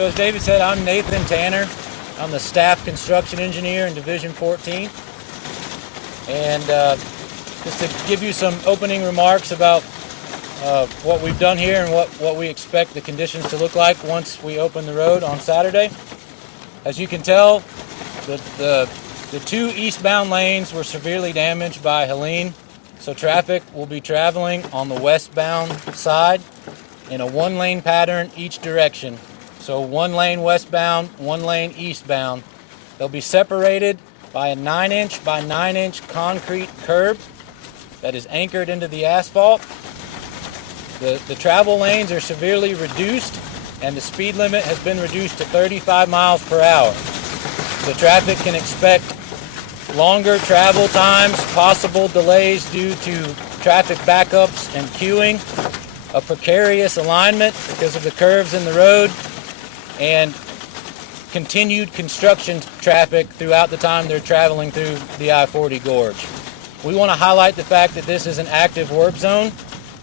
So as David said, I'm Nathan Tanner. I'm the staff construction engineer in Division 14. And just to give you some opening remarks about what we've done here and what we expect the conditions to look like once we open the road on Saturday. As you can tell, the two eastbound lanes were severely damaged by Helene, so traffic will be traveling on the westbound side in a one-lane pattern each direction. So one lane westbound, one lane eastbound. They'll be separated by a 9-inch by 9-inch concrete curb that is anchored into the asphalt. The travel lanes are severely reduced, and the speed limit has been reduced to 35 miles per hour. So traffic can expect longer travel times, possible delays due to traffic backups and queuing, a precarious alignment because of the curves in the road, and continued construction traffic throughout the time they're traveling through the I-40 gorge. We want to highlight the fact that this is an active work zone,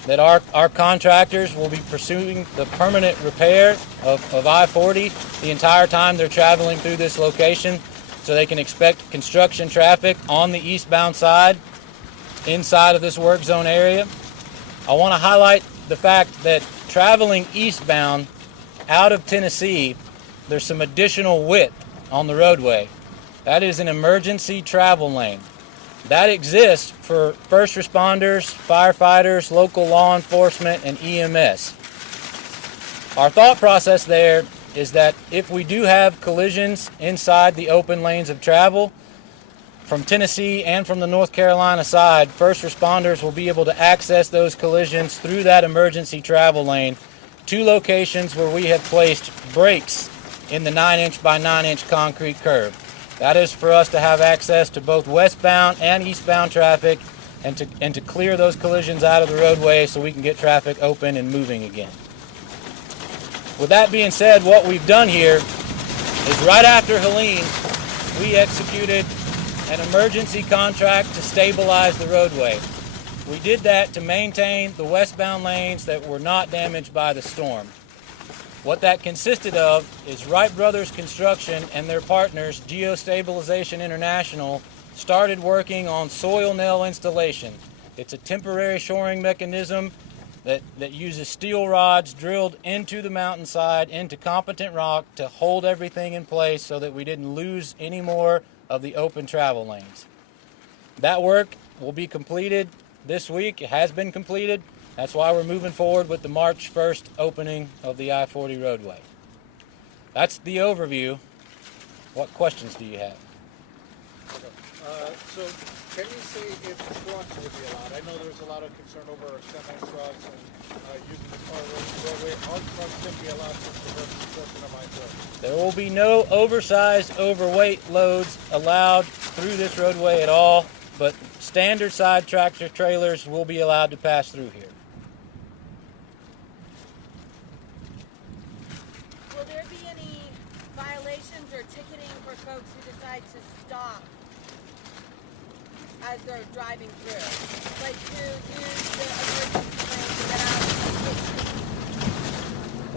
that our contractors will be pursuing the permanent repair of I-40 the entire time they're traveling through this location, so they can expect construction traffic on the eastbound side inside of this work zone area. I want to highlight the fact that traveling eastbound out of Tennessee, there's some additional width on the roadway. That is an emergency travel lane. That exists for first responders, firefighters, local law enforcement, and EMS. Our thought process there is that if we do have collisions inside the open lanes of travel, from Tennessee and from the North Carolina side, first responders will be able to access those collisions through that emergency travel lane to locations where we have placed brakes in the 9-inch by 9-inch concrete curb. That is for us to have access to both westbound and eastbound traffic and to clear those collisions out of the roadway so we can get traffic open and moving again. With that being said, what we've done here is right after Helene, we executed an emergency contract to stabilize the roadway. We did that to maintain the westbound lanes that were not damaged by the storm. What that consisted of is Wright Brothers Construction and their partners, Geostabilization International, started working on soil nail installation. It's a temporary shoring mechanism that uses steel rods drilled into the mountainside, into competent rock, to hold everything in place so that we didn't lose any more of the open travel lanes. That work will be completed this week. It has been completed. That's why we're moving forward with the March 1st opening of the I-40 roadway. That's the overview. What questions do you have? So can you say if trucks would be allowed? I know there's a lot of concern over semi-trucks and using the car roadway. Are trucks going to be allowed to traverse the portion of I-40? There will be no oversized, overweight loads allowed through this roadway at all, but standard side tractor trailers will be allowed to pass through here. Will there be any violations or ticketing for folks who decide to stop as they're driving through? Like to use the emergency lane to get out?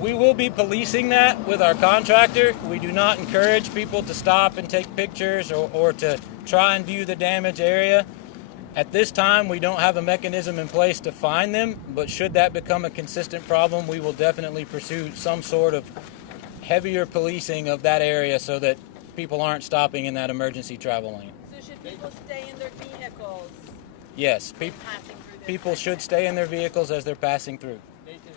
We will be policing that with our contractor. We do not encourage people to stop and take pictures or to try and view the damaged area. At this time, we don't have a mechanism in place to find them, but should that become a consistent problem, we will definitely pursue some sort of heavier policing of that area so that people aren't stopping in that emergency travel lane. So should people stay in their vehicles? Yes, passing through this people should stay in their vehicles as they're passing through. Nathan,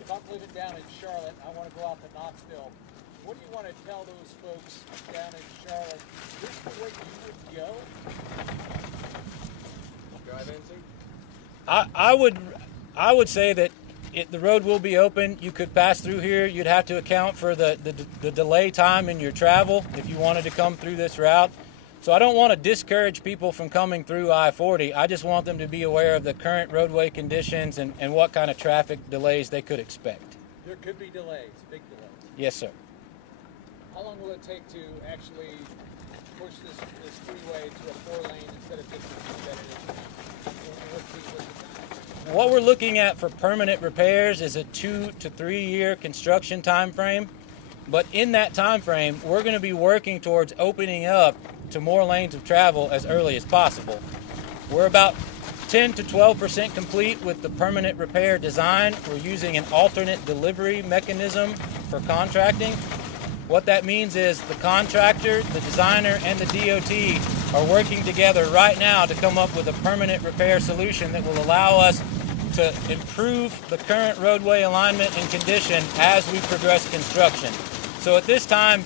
if I'm living down in Charlotte, I want to go out to Knoxville. What do you want to tell those folks down in Charlotte? Is this the way you would go? Drive into? I would say that the road will be open. You could pass through here. You'd have to account for the delay time in your travel if you wanted to come through this route. So I don't want to discourage people from coming through I-40. I just want them to be aware of the current roadway conditions and what kind of traffic delays they could expect. There could be delays, big delays. Yes, sir. How long will it take to actually push this freeway to a 4-lane instead of just a 2 that it is now? What's the time? What we're looking at for permanent repairs is a 2 to 3 year construction time frame. But in that time frame, we're going to be working towards opening up to more lanes of travel as early as possible. We're about 10 to 12% complete with the permanent repair design. We're using an alternate delivery mechanism for contracting. What that means is the contractor, the designer, and the DOT are working together right now to come up with a permanent repair solution that will allow us to improve the current roadway alignment and condition as we progress construction. So at this time,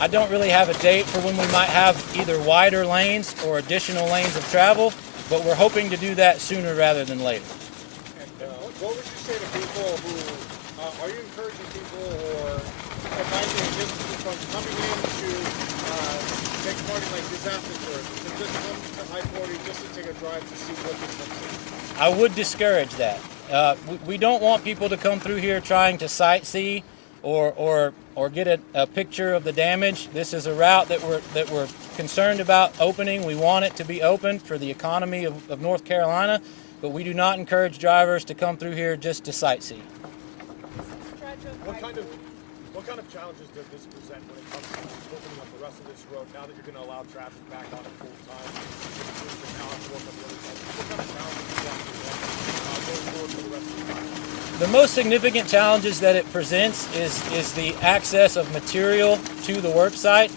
I don't really have a date for when we might have either wider lanes or additional lanes of travel, but we're hoping to do that sooner rather than later. And what would you say to people who, are you encouraging people or advising businesses from coming in to take part in like disaster tourism, to just come to I-40 just to take a drive to see what this looks like? I would discourage that. We don't want people to come through here trying to sightsee or get a picture of the damage. This is a route that we're concerned about opening. We want it to be open for the economy of North Carolina, but we do not encourage drivers to come through here just to sightsee. What kind of challenges does this present when it comes to opening up the rest of this road now that you're going to allow traffic back on at full time? Now have to work on the other side. What kind of challenges do you have to going forward for the rest of the time? The most significant challenges that it presents is the access of material to the work site.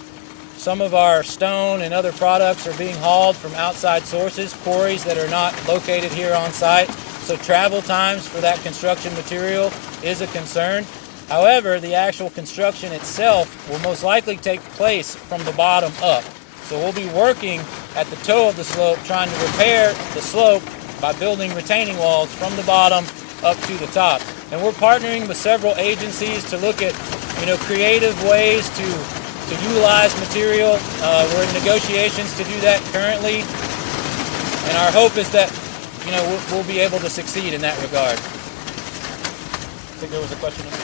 Some of our stone and other products are being hauled from outside sources, quarries that are not located here on site. So travel times for that construction material is a concern. However, the actual construction itself will most likely take place from the bottom up. So we'll be working at the toe of the slope, trying to repair the slope by building retaining walls from the bottom up to the top. And we're partnering with several agencies to look at, creative ways to utilize material. We're in negotiations to do that currently, and our hope is that we'll be able to succeed in that regard. I think there was a question in there.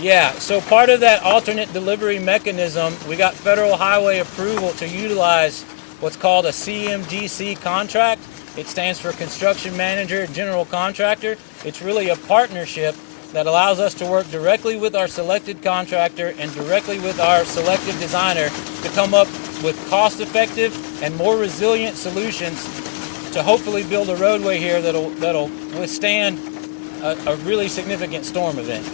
Yeah, so part of that alternate delivery mechanism, we got federal highway approval to utilize what's called a CMGC contract. It stands for Construction Manager General Contractor. It's really a partnership that allows us to work directly with our selected contractor and directly with our selected designer to come up with cost-effective and more resilient solutions to hopefully build a roadway here that'll withstand a really significant storm event.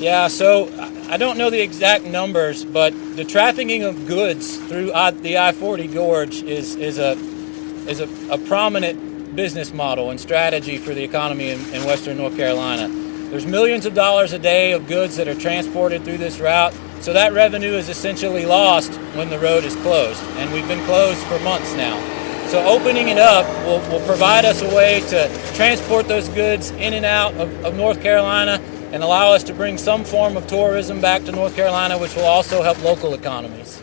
Yeah, so I don't know the exact numbers, but the trafficking of goods through the I-40 gorge is a prominent business model and strategy for the economy in Western North Carolina. There's millions of dollars a day of goods that are transported through this route, so that revenue is essentially lost when the road is closed, and we've been closed for months now. So opening it up will provide us a way to transport those goods in and out of North Carolina and allow us to bring some form of tourism back to North Carolina, which will also help local economies.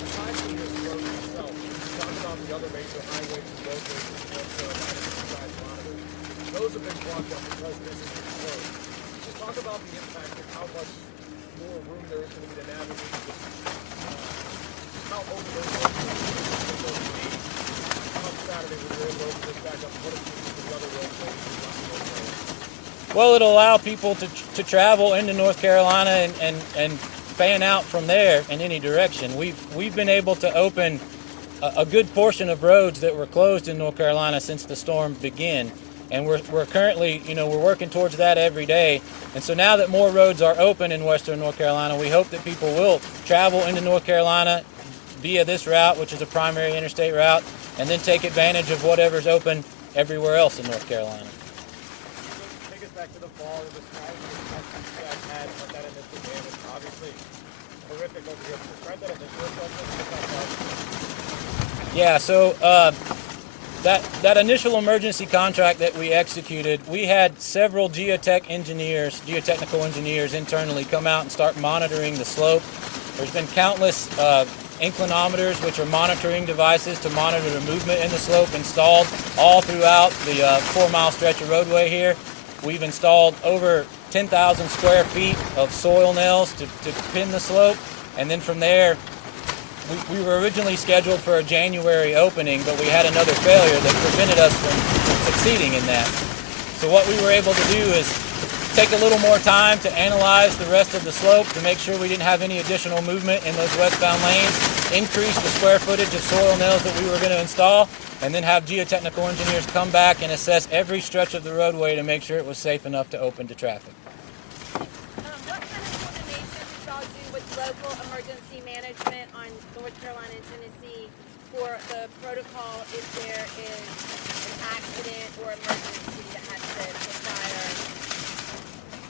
Aside from this road itself, talk about the other major highways and roadways in North Carolina that you guys monitor. Those have been blocked up because this has been closed. Just talk about the impact and how much more room there is going to be to navigate this, how open those roads are going to be. On Saturday, we were able to open this back up. What it means for the other roadways? Well, it'll allow people to travel into North Carolina and fan out from there in any direction. We've been able to open a good portion of roads that were closed in North Carolina since the storm began, and we're currently we're working towards that every day. And so now that more roads are open in Western North Carolina, we hope that people will travel into North Carolina via this route, which is a primary interstate route, and then take advantage of whatever's open everywhere else in North Carolina. Back to the fall of the sky, you guys had that initial damage, obviously horrific over here. Describe that initial. Yeah, so that initial emergency contract that we executed, we had several geotechnical engineers internally come out and start monitoring the slope. There's been countless inclinometers, which are monitoring devices to monitor the movement in the slope, installed all throughout the 4-mile stretch of roadway here. We've installed over 10,000 square feet of soil nails to pin the slope, and then from there, we were originally scheduled for a January opening, but we had another failure that prevented us from succeeding in that. So what we were able to do is take a little more time to analyze the rest of the slope to make sure we didn't have any additional movement in those westbound lanes, increase the square footage of soil nails that we were going to install, and then have geotechnical engineers come back and assess every stretch of the roadway to make sure it was safe enough to open to traffic. What kind of coordination did y'all do with local emergency management on North Carolina and Tennessee for the protocol if there is an accident or emergency that has to require?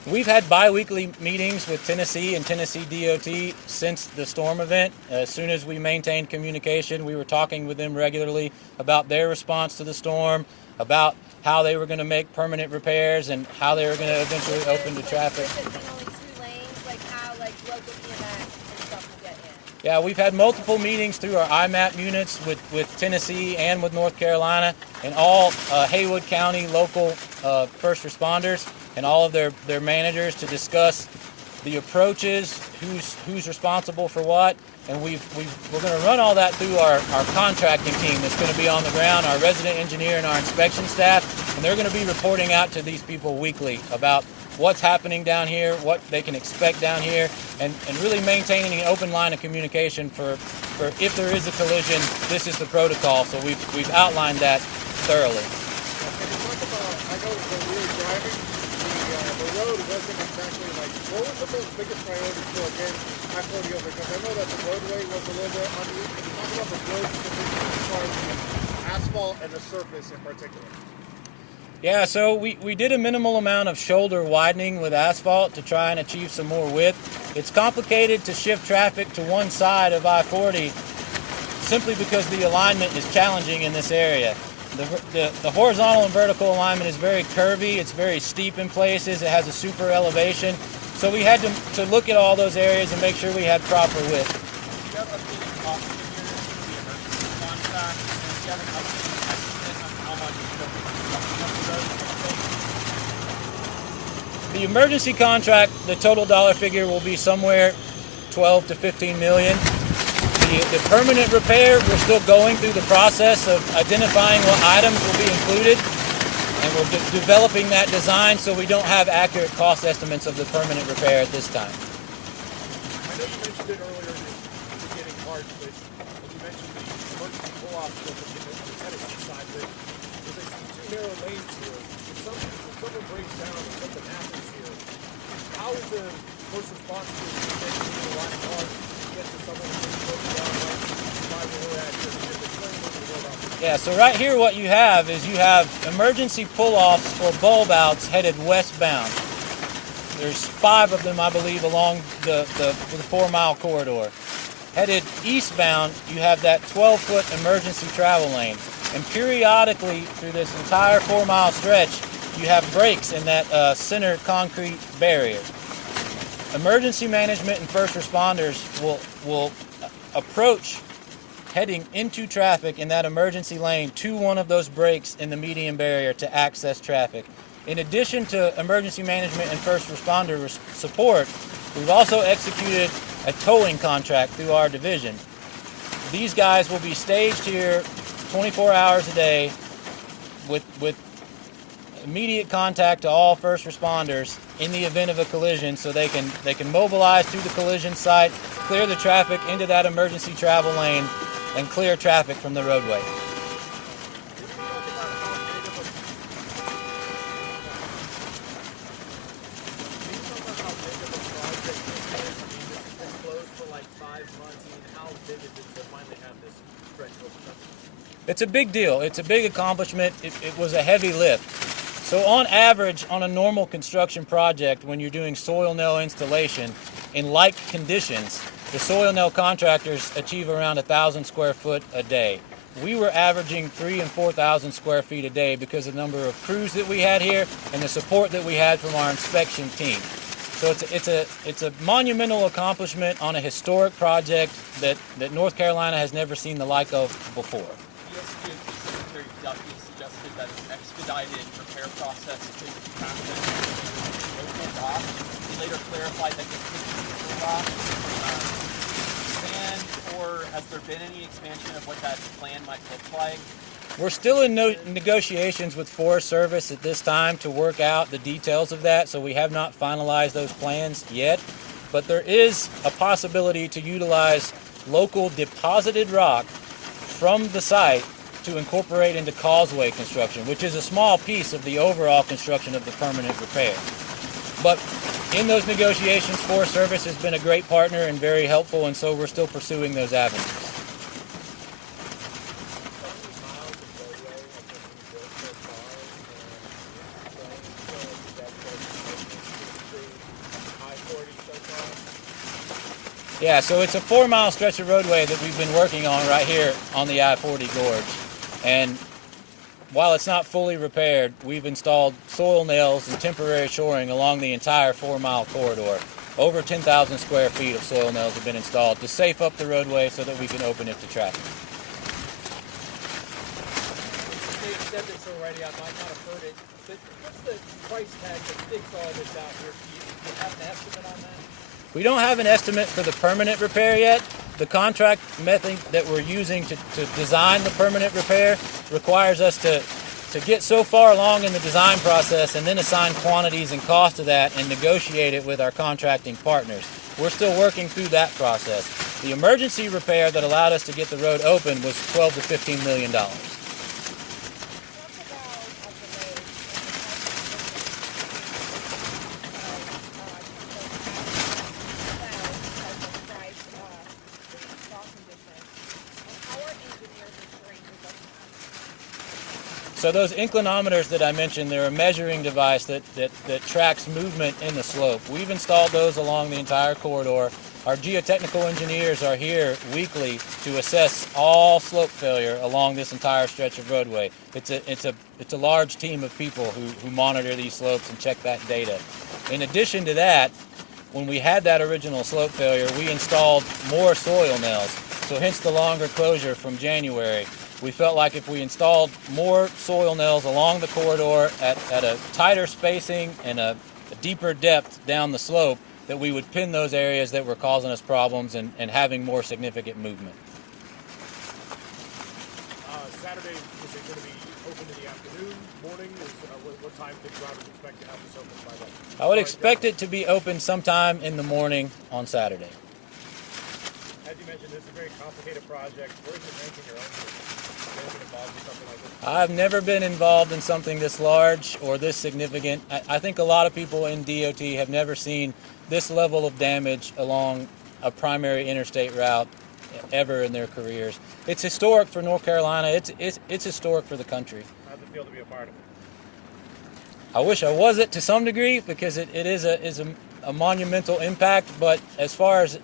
We've had bi-weekly meetings with Tennessee and Tennessee DOT since the storm event. As soon as we maintained communication, we were talking with them regularly about their response to the storm, about how they were going to make permanent repairs, and how they were going to eventually open to traffic. Has it been only 2 lanes, like how local EMS and stuff will get in? Yeah, we've had multiple meetings through our IMAP units with Tennessee and with North Carolina, and all Haywood County local first responders and all of their managers to discuss the approaches, who's responsible for what, and we're going to run all that through our contracting team that's going to be on the ground, our resident engineer and our inspection staff, and they're going to be reporting out to these people weekly about what's happening down here, what they can expect down here, and really maintaining an open line of communication for if there is a collision, this is the protocol. So we've outlined that thoroughly. Can you talk about, I know when we were driving, the road wasn't exactly like, what was the biggest priority for, again, I-40 over? Because I know that the roadway was a little bit uneven. Can you talk about the road conditions as far as the asphalt and the surface in particular? Yeah, so we did a minimal amount of shoulder widening with asphalt to try and achieve some more width. It's complicated to shift traffic to one side of I-40 simply because the alignment is challenging in this area. The horizontal and vertical alignment is very curvy, it's very steep in places, it has a super elevation. So we had to look at all those areas and make sure we had proper width. The emergency contract, the total dollar figure will be somewhere 12 to 15 million. The permanent repair, we're still going through the process of identifying what items will be included, and we're developing that design so we don't have accurate cost estimates of the permanent repair at this time. I know you mentioned it earlier in the beginning part, but you mentioned the emergency pull-off on the Tennessee side, but there's 2 narrow lanes here. If someone breaks down or something happens here, how is the first response to the line of cars to get to someone who's broken down by where we're at here? Just explain what the road operates. Yeah, so right here what you have is you have emergency pull-offs or bulb outs headed westbound. There's 5 of them, I believe, along the 4-mile corridor. Headed eastbound, you have that 12-foot emergency travel lane. And periodically through this entire 4-mile stretch, you have breaks in that center concrete barrier. Emergency management and first responders will approach heading into traffic in that emergency lane to one of those breaks in the median barrier to access traffic. In addition to emergency management and first responder support, we've also executed a towing contract through our division. These guys will be staged here 24 hours a day with immediate contact to all first responders in the event of a collision, so they can mobilize to the collision site, clear the traffic into that emergency travel lane, and clear traffic from the roadway. It's a big deal. It's a big accomplishment. It was a heavy lift. So on average, on a normal construction project, when you're doing soil nail installation, in like conditions, the soil nail contractors achieve around 1,000 square foot a day. We were averaging 3,000 and 4,000 square feet a day because of the number of crews that we had here and the support that we had from our inspection team. So it's a monumental accomplishment on a historic project that North Carolina has never seen the like of before. ESDOT Secretary Duffy suggested that an expedited repair process could happen with local rock. He later clarified that this could be local rock. Or has there been any expansion of what that plan might look like? We're still in negotiations with Forest Service at this time to work out the details of that, so we have not finalized those plans yet. But there is a possibility to utilize local deposited rock from the site to incorporate into causeway construction, which is a small piece of the overall construction of the permanent repair. But in those negotiations, Forest Service has been a great partner and very helpful, and so we're still pursuing those avenues. Yeah, so it's a 4-mile stretch of roadway that we've been working on right here on the I-40 gorge. And while it's not fully repaired, we've installed soil nails and temporary shoring along the entire 4-mile corridor. Over 10,000 square feet of soil nails have been installed to safe up the roadway so that we can open it to traffic. Dave said this already, I might not have heard it, but what's the price tag that sticks all this out here? Do you have an estimate on that? We don't have an estimate for the permanent repair yet. The contract method that we're using to design the permanent repair requires us to get so far along in the design process and then assign quantities and cost to that and negotiate it with our contracting partners. We're still working through that process. The emergency repair that allowed us to get the road open was $12 to $15 million. So those inclinometers that I mentioned, they're a measuring device that tracks movement in the slope. We've installed those along the entire corridor. Our geotechnical engineers are here weekly to assess all slope failure along this entire stretch of roadway. It's a large team of people who monitor these slopes and check that data. In addition to that, when we had that original slope failure, we installed more soil nails. So hence the longer closure from January. We felt like if we installed more soil nails along the corridor at a tighter spacing and a deeper depth down the slope, that we would pin those areas that were causing us problems and having more significant movement. Saturday, is it going to be open in the afternoon, morning? What time can drivers expect to have this open by then? I would expect it to be open sometime in the morning on Saturday. As you mentioned, this is a very complicated project. Where is it ranking your own? Involved in something like this? I've never been involved in something this large or this significant. I think a lot of people in DOT have never seen this level of damage along a primary interstate route ever in their careers. It's historic for North Carolina. It's historic for the country. How's it feel to be a part of it? I wish I was it to some degree because it is a monumental impact, but as far as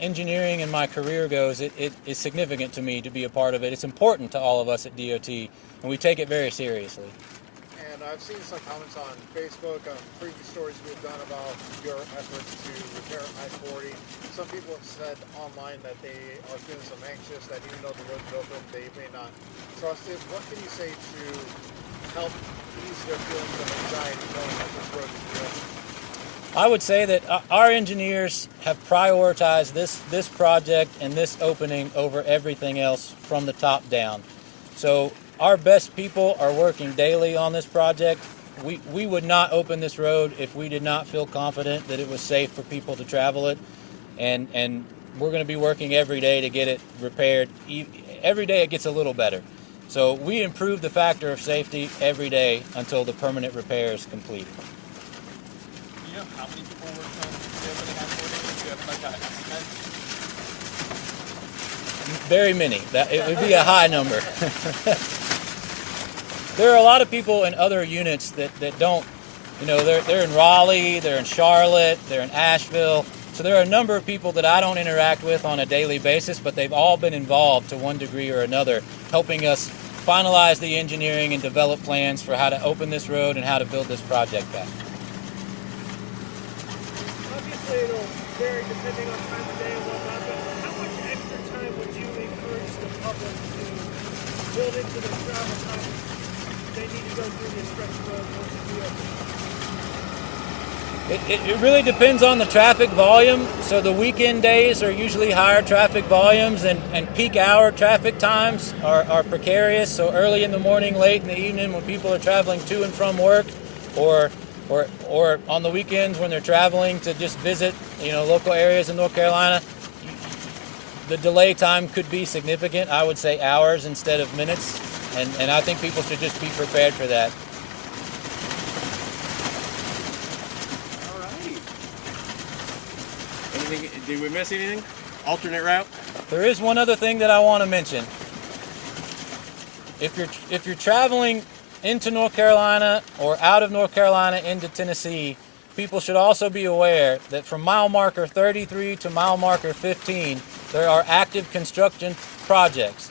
engineering in my career goes, it is significant to me to be a part of it. It's important to all of us at DOT, and we take it very seriously. And I've seen some comments on Facebook, on previous stories we've done about your efforts to repair I-40. Some people have said online that they are feeling some anxious, that even though the road's open, they may not trust it. What can you say to help ease their feelings of anxiety knowing that this road is real? I would say that our engineers have prioritized this project and this opening over everything else from the top down. So our best people are working daily on this project. We would not open this road if we did not feel confident that it was safe for people to travel it. And we're going to be working every day to get it repaired. Every day it gets a little better. So we improve the factor of safety every day until the permanent repair is completed. You know how many people worked on the opening I-40? Do you have like an estimate? Very many. It would be a high number. There are a lot of people in other units that don't, they're in Raleigh, they're in Charlotte, they're in Asheville. So there are a number of people that I don't interact with on a daily basis, but they've all been involved to one degree or another, helping us finalize the engineering and develop plans for how to open this road and how to build this project back. obviously it'll vary depending on time of day and whatnot, but how much extra time would you encourage the public to build into their travel time if they need to go through this stretch of road once it's reopened? It really depends on the traffic volume. So the weekend days are usually higher traffic volumes, and peak hour traffic times are precarious. So early in the morning, late in the evening when people are traveling to and from work, or on the weekends when they're traveling to just visit, local areas in North Carolina, the delay time could be significant. I would say hours instead of minutes, and I think people should just be prepared for that. Did we miss anything? Alternate route? There is one other thing that I want to mention. If you're traveling into North Carolina or out of North Carolina into Tennessee, people should also be aware that from mile marker 33 to mile marker 15, there are active construction projects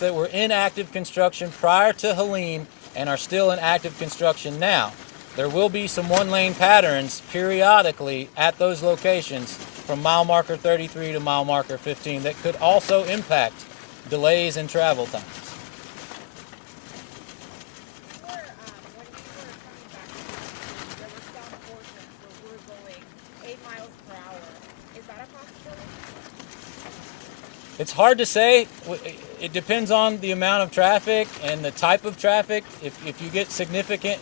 that were in active construction prior to Helene and are still in active construction now. There will be some one-lane patterns periodically at those locations from mile marker 33 to mile marker 15 that could also impact delays in travel times. When we were coming back, there were some portions where we were going 8 miles per hour. Is that a possibility? It's hard to say. It depends on the amount of traffic and the type of traffic. If you get significant,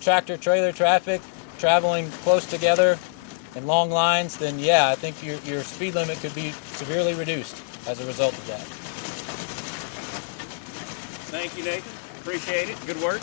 tractor trailer traffic traveling close together in long lines, then yeah, I think your speed limit could be severely reduced as a result of that. Thank you, Nathan. Appreciate it. Good work.